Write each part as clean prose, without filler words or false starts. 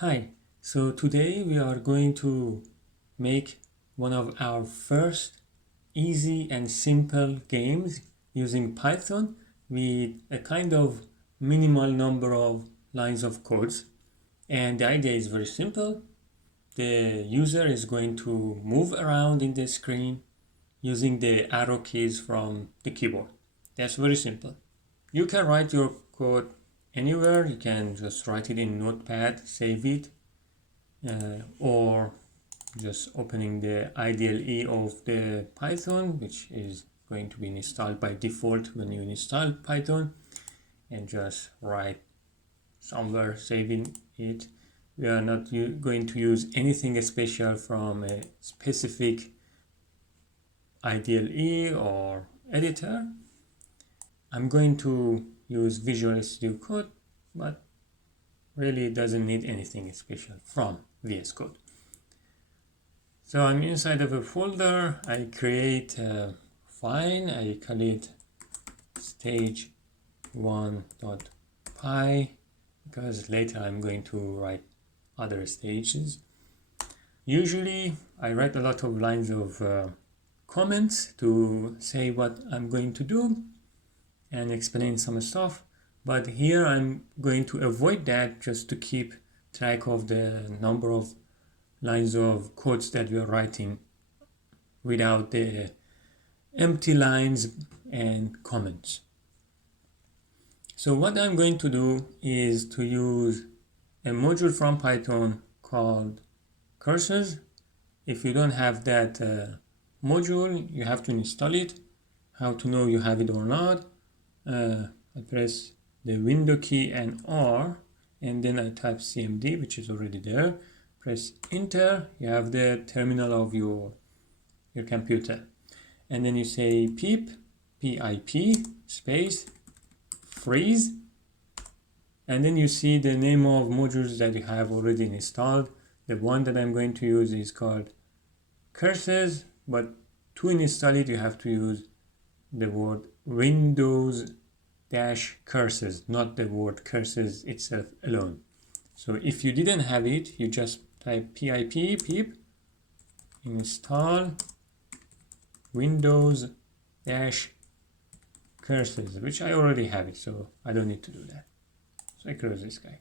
Hi, so today we are going to make one of our first easy and simple games using Python with a kind of minimal number of lines of codes. And the idea is very simple. The user is going to move around in the screen using the arrow keys from the keyboard. That's very simple. You can write your code anywhere. You can just write it in Notepad, save it, or just opening the IDLE of the Python, which is going to be installed by default when you install Python, and just write somewhere, saving it. We are not going to use anything special from a specific IDLE or editor. I'm going to use Visual Studio Code, but really doesn't need anything special from VS Code. So I'm inside of a folder. I create a file. I call it stage1.py because later I'm going to write other stages. Usually I write a lot of lines of comments to say what I'm going to do and explain some stuff. But here I'm going to avoid that just to keep track of the number of lines of codes that we are writing without the empty lines and comments. So what I'm going to do is to use a module from Python called cursors. If you don't have that module, you have to install it. How to know you have it or not? I press the window key and R, and then I type cmd, which is already there. Press enter. You have the terminal of your computer, and then you say pip space freeze, and then you see the name of modules that you have already installed. The one that I'm going to use is called cursors, but to install it you have to use the word Windows cursors, not the word cursors itself alone. So if you didn't have it, you just type pip install Windows cursors, which I already have it, so I don't need to do that. So I close this guy.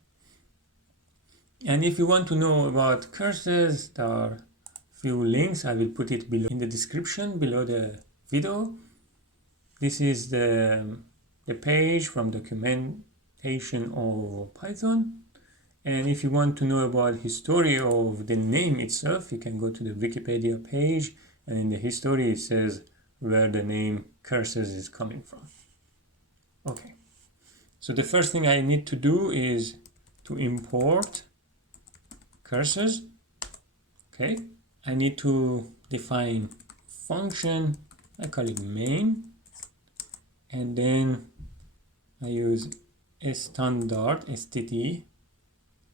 And if you want to know about cursors, there are few links. I will put it below in the description below the video. This is the page from documentation of Python. And if you want to know about history of the name itself, you can go to the Wikipedia page, and in the history it says where the name cursors is coming from. Okay, so the first thing I need to do is to import cursors. Okay, I need to define function. I call it main, and then I use a standard std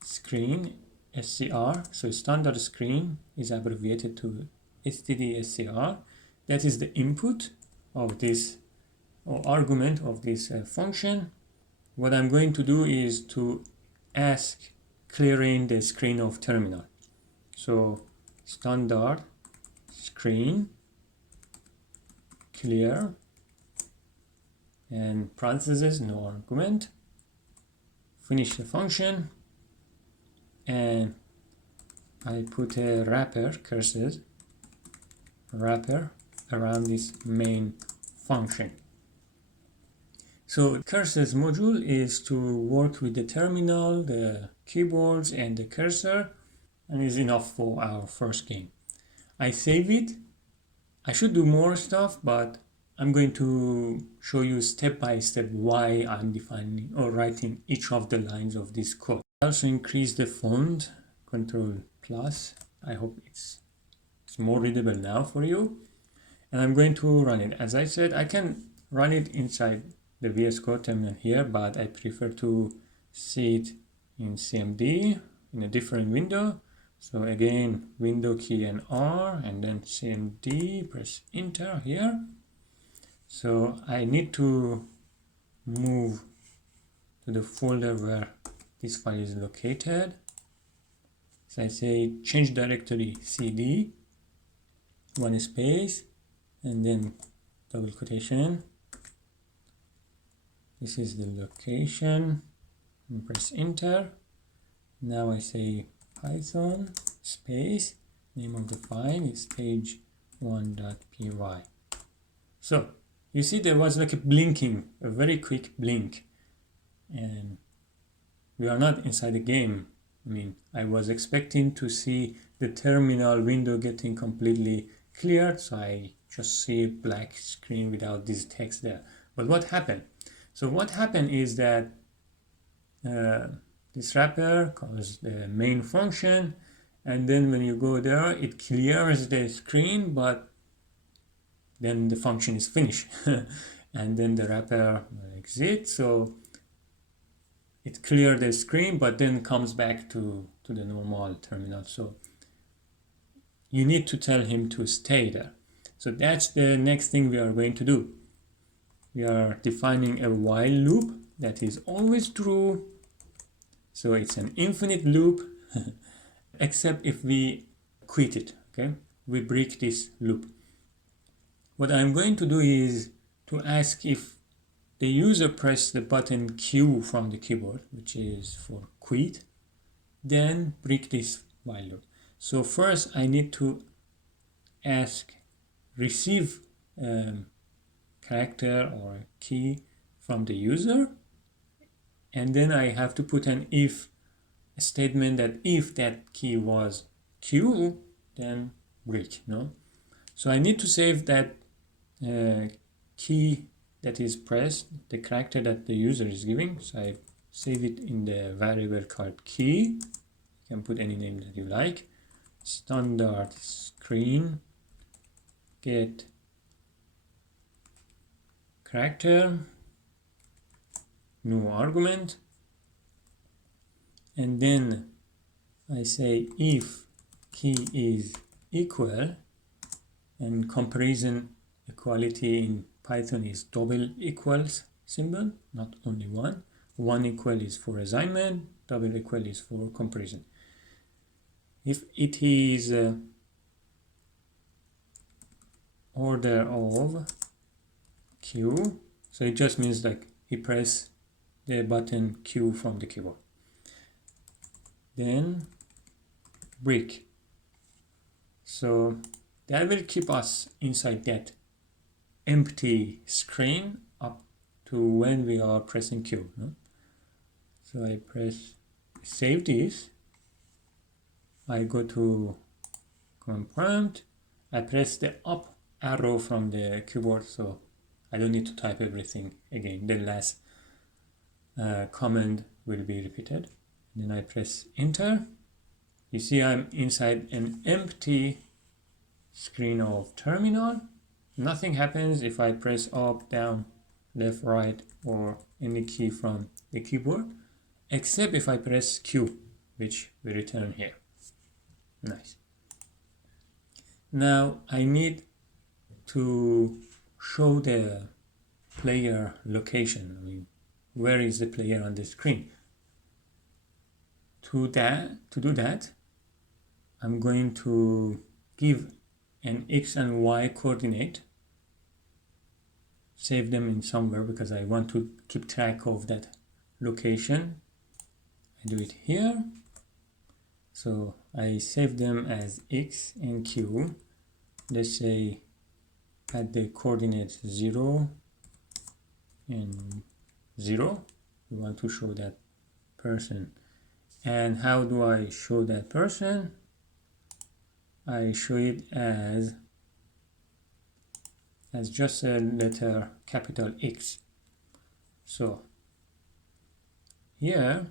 screen scr. So standard screen is abbreviated to std scr. That is the input of this or argument of this function. What I'm going to do is to ask clearing the screen of terminal. So standard screen clear and parentheses, no argument, finish the function, and I put a wrapper cursors wrapper around this main function. So cursors module is to work with the terminal, the keyboards, and the cursor, and is enough for our first game. I save it. I should do more stuff, but I'm going to show you step by step why I'm defining or writing each of the lines of this code. I also increase the font, Control plus. I hope it's more readable now for you. And I'm going to run it. As I said, I can run it inside the VS Code terminal here, but I prefer to see it in CMD in a different window. So again, window key and R, and then CMD, press enter here. So I need to move to the folder where this file is located. So I say change directory cd, one space, and then double quotation. This is the location, and press enter. Now I say python space, name of the file is stage1.py. So you see there was like a blinking, a very quick blink, and we are not inside the game. I mean, I was expecting to see the terminal window getting completely cleared, so I just see a black screen without this text there. But what happened? So what happened is that this wrapper calls the main function, and then when you go there, it clears the screen, but then the function is finished. And then the wrapper exits, so it clears the screen, but then comes back to the normal terminal. So you need to tell him to stay there. So that's the next thing we are going to do. We are defining a while loop that is always true. So it's an infinite loop, except if we quit it, okay? We break this loop. What I'm going to do is to ask if the user press the button Q from the keyboard, which is for quit, then break this while loop. So first I need to ask receive character or key from the user, and then I have to put an if statement that if that key was Q, then break, no? So I need to save that key that is pressed, the character that the user is giving. So I save it in the variable called key. You can put any name that you like. Standard screen get character, no argument, and then I say if key is equal, and comparison equality in Python is double equals symbol, not only one. One equal is for assignment, double equal is for comparison. If it is order of Q, so it just means like he pressed the button Q from the keyboard. Then break. So that will keep us inside that empty screen up to when we are pressing Q. No? So I press save this. I go to command prompt. I press the up arrow from the keyboard, so I don't need to type everything again. The last command will be repeated. Then I press enter. You see I'm inside an empty screen of terminal. Nothing happens if I press up, down, left, right, or any key from the keyboard, except if I press Q, which we return here. Nice. Now I need to show the player location. I mean, where is the player on the screen? To do that, I'm going to give an X and Y coordinate, save them in somewhere because I want to keep track of that location. I do it here. So I save them as X and Q. Let's say at the coordinates 0 and 0. We want to show that person. And how do I show that person? I show it as just a letter capital X. So here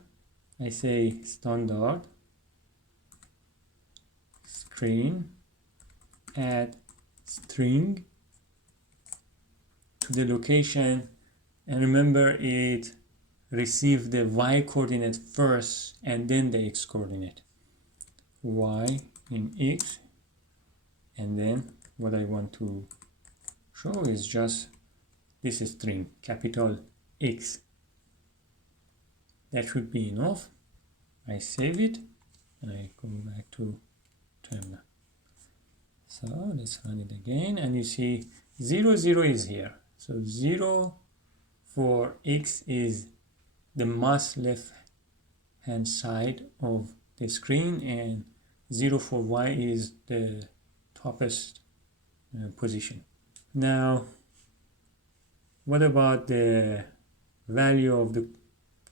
I say standard screen add string to the location, and remember it receive the Y coordinate first and then the X coordinate. Y in X, and then what I want to show is just this string capital X. That should be enough. I save it. and I go back to terminal. So let's run it again, and you see 0, 0 is here. So 0 for x is the most left hand side of the screen, and 0 for y is the topest position. Now, what about the value of the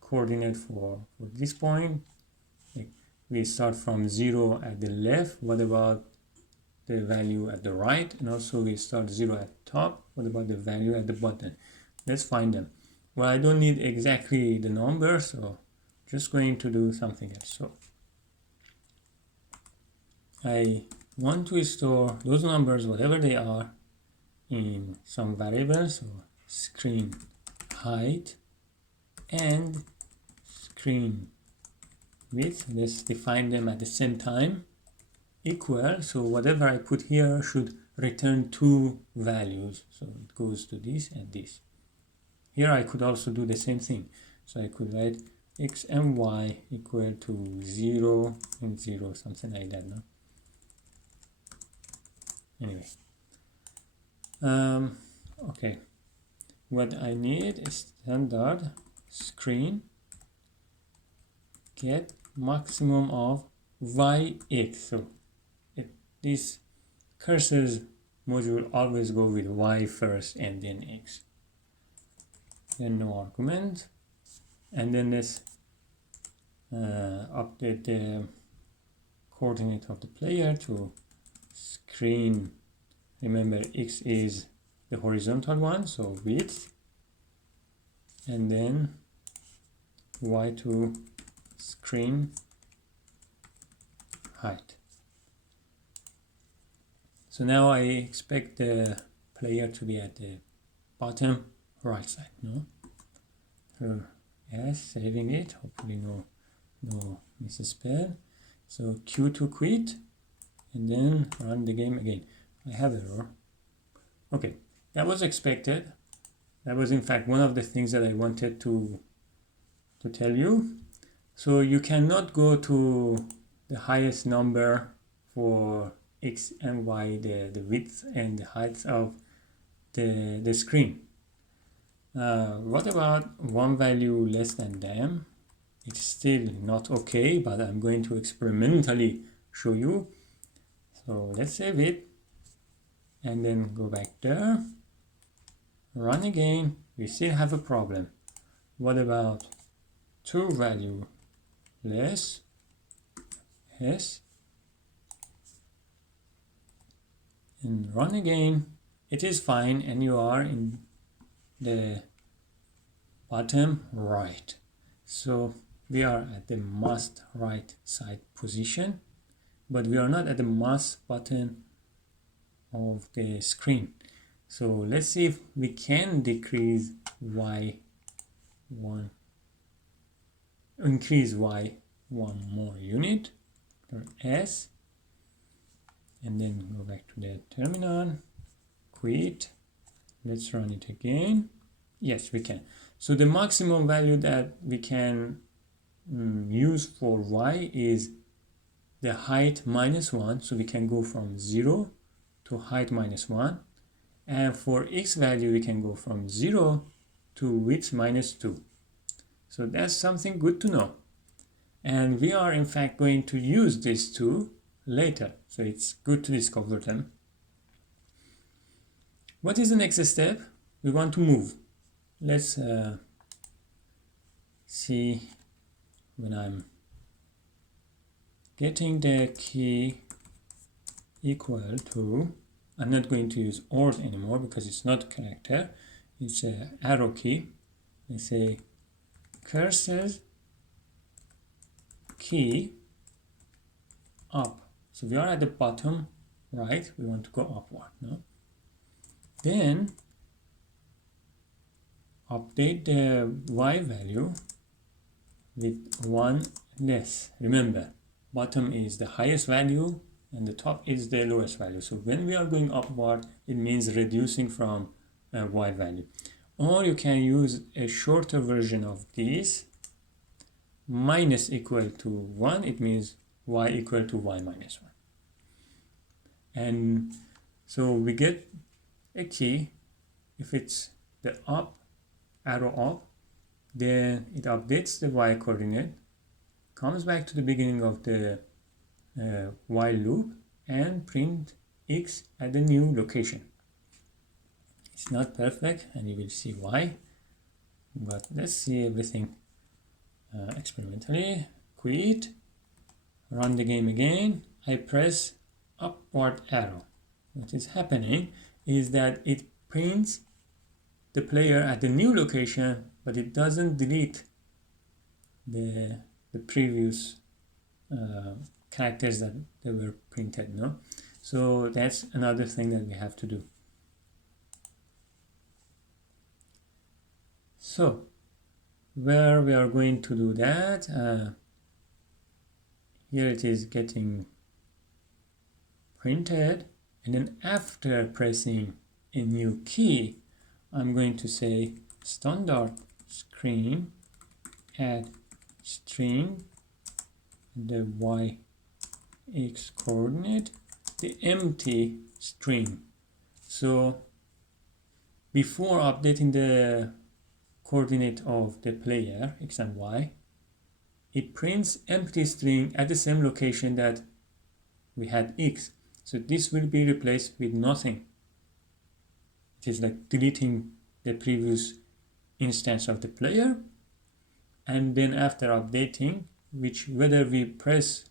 coordinate for this point? We start from 0 at the left. What about the value at the right? And also we start 0 at the top. What about the value at the bottom? Let's find them. Well, I don't need exactly the number, so just going to do something else. So I want to store those numbers, whatever they are, in some variables, so screen height and screen width. Let's define them at the same time. Equal, so whatever I put here should return two values, so it goes to this and this. Here I could also do the same thing, so I could write x and y equal to 0 and 0, something like that, no? Anyway, okay, what I need is standard screen get maximum of yx. So this cursors module always go with y first and then x. Then no argument, and then let's update the coordinate of the player to screen. Remember, x is the horizontal one, so width, and then y to screen height. So now I expect the player to be at the bottom right side, no? So yes, saving it, hopefully no misspell. So Q to quit, and then run the game again. I have error. Okay, that was expected. That was in fact one of the things that I wanted to tell you. So you cannot go to the highest number for x and y, the width and the height of the screen. What about one value less than them? It's still not okay, but I'm going to experimentally show you. So let's save it and then go back there, run again. We still have a problem. What about two value less? Yes, and run again. It is fine, and you are in the bottom right. So we are at the most right side position, but we are not at the most bottom of the screen. So let's see if we can decrease y1, increase y one more unit, or s, and then go back to the terminal, quit. Let's run it again. Yes, we can. So the maximum value that we can use for y is the height -1. So we can go from 0 to height -1. And for x value, we can go from 0 to width -2. So that's something good to know. And we are in fact going to use these two later. So it's good to discover them. What is the next step? We want to move. Let's see when I'm getting the key equal to, I'm not going to use OR anymore because it's not a character, it's an arrow key. I say cursor key up. So we are at the bottom right, we want to go upward, no? Then update the y value with 1 less. Remember, bottom is the highest value and the top is the lowest value. So when we are going upward, it means reducing from y value. Or you can use a shorter version of this, minus equal to 1. It means y equal to y minus 1. And so we get a key. If it's the up, arrow up, then it updates the y coordinate, comes back to the beginning of the while loop, and print x at the new location. It's not perfect, and you will see why, but let's see everything experimentally. Quit, run the game again. I press upward arrow. What is happening is that it prints the player at the new location, but it doesn't delete the previous characters that they were printed, no? So that's another thing that we have to do. So where we are going to do that, here it is getting printed, and then after pressing a new key, I'm going to say standard screen add string, the y x coordinate, the empty string. So before updating the coordinate of the player x and y, it prints empty string at the same location that we had x. So this will be replaced with nothing. It is like deleting the previous instance of the player, and then after updating, whether we press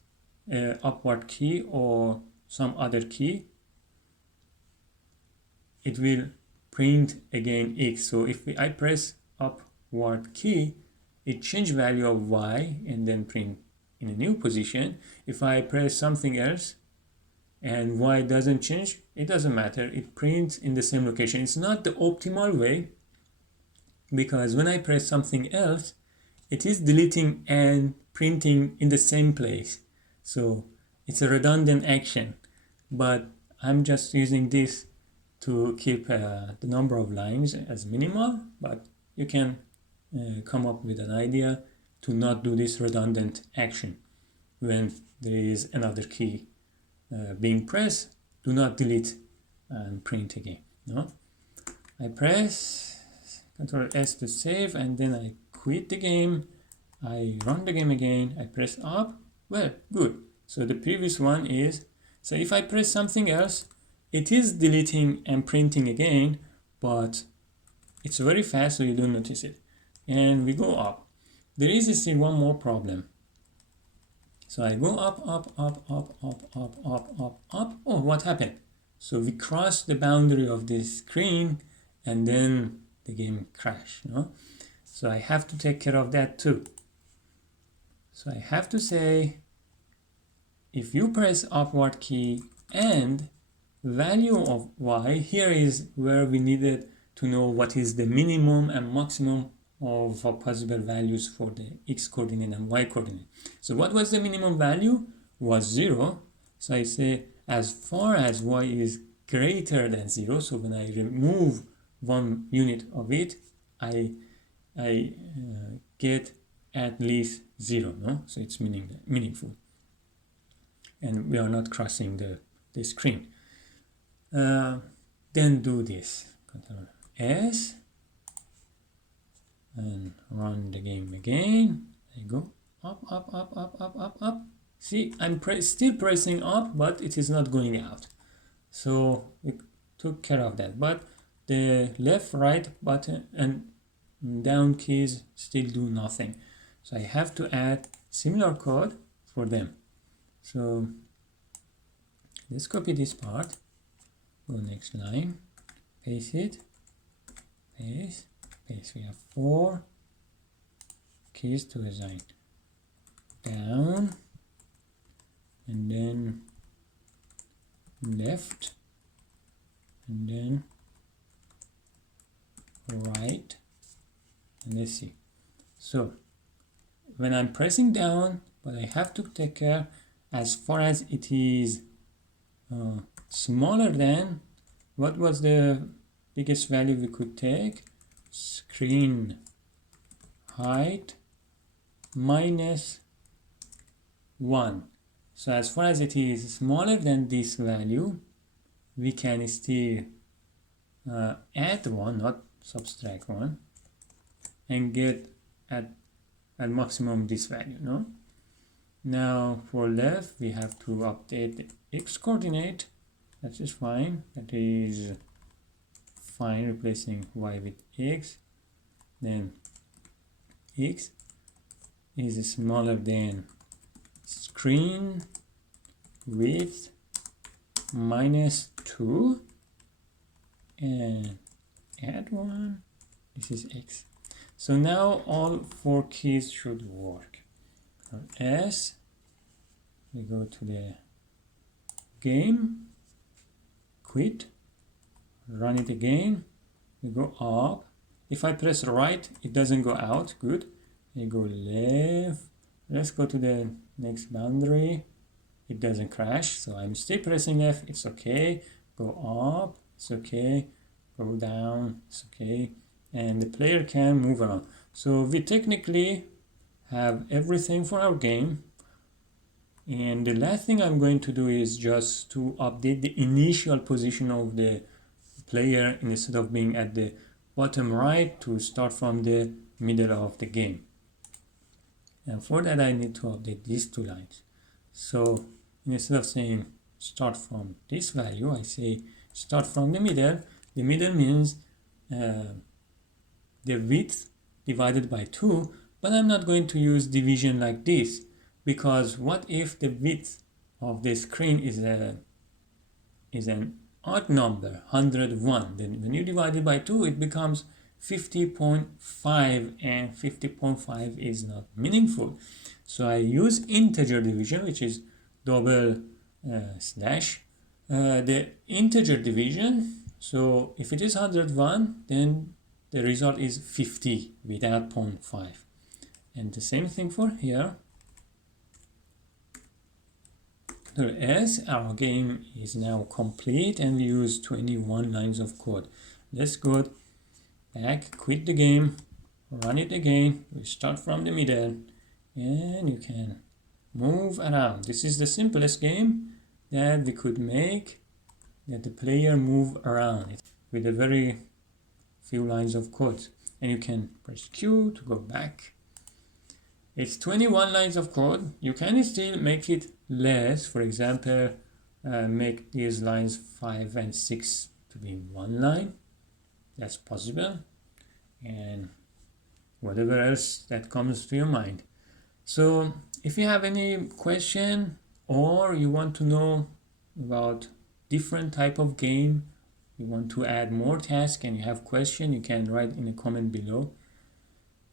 upward key or some other key, it will print again x. So if I press upward key, it change value of y and then print in a new position. If I press something else and y doesn't change, it doesn't matter, it prints in the same location. It's not the optimal way, because when I press something else, it is deleting and printing in the same place. So it's a redundant action, but I'm just using this to keep the number of lines as minimal, but you can come up with an idea to not do this redundant action. When there is another key being pressed, do not delete and print again. No? I press Ctrl S to save, and then I quit the game. I run the game again. I press up. Well, good. So the previous one is, so if I press something else, it is deleting and printing again, but it's very fast, so you don't notice it. And we go up. There is still one more problem. So I go up, up, up, up, up, up, up, up, up. Oh, what happened? So we crossed the boundary of the screen, and then the game crashed. No? So I have to take care of that too. So I have to say, if you press upward key and value of y, here is where we needed to know what is the minimum and maximum of possible values for the x coordinate and y coordinate. So what was the minimum value? Was 0. So I say as far as y is greater than 0, so when I remove 1 unit of it, I get at least 0, no? So it's meaningful. And we are not crossing the screen. Then do this. Ctrl S and run the game again. I go up, up, up, up, up, up, up. See, I'm still pressing up, but it is not going out. So we took care of that. But the left, right button and down keys still do nothing. So I have to add similar code for them. So let's copy this part. Go next line, paste it, paste, paste. We have 4 keys to assign. Down, and then left, and then right, and let's see. So when I'm pressing down, but I have to take care as far as it is smaller than, what was the biggest value we could take? Screen height minus 1. So as far as it is smaller than this value, we can still add 1, not subtract 1, and get at maximum this value, no? Now for left, we have to update the x coordinate. That is fine. That is fine, replacing y with x. Then x is smaller than screen width minus 2 and add 1. This is x. So now all 4 keys should work. For S, we go to the game, quit, run it again, we go up. If I press right, it doesn't go out, good. We go left, let's go to the next boundary, it doesn't crash, so I'm still pressing F, it's okay. Go up, it's okay. Go down, it's okay. And the player can move around. So we technically have everything for our game. And the last thing I'm going to do is just to update the initial position of the player instead of being at the bottom right, to start from the middle of the game. And for that I need to update these 2 lines. So instead of saying start from this value, I say start from the middle. The middle means the width divided by 2, but I'm not going to use division like this, because what if the width of the screen is an odd number, 101? Then when you divide it by 2, it becomes 50.5, and 50.5 is not meaningful. So I use integer division, which is double slash the integer division. So if it is 101, then the result is 50 without 0.5. And the same thing for here. So as our game is now complete and we use 21 lines of code. Let's go back, quit the game, run it again, we start from the middle, and you can move around. This is the simplest game that we could make, that the player move around with a very few lines of code. And you can press Q to go back. It's 21 lines of code. You can still make it less. For example, make these lines 5 and 6 to be 1 line. That's possible. And whatever else that comes to your mind. So if you have any question, or you want to know about different type of game, you want to add more tasks and you have question, you can write in a comment below.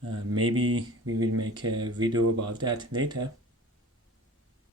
Maybe we will make a video about that later.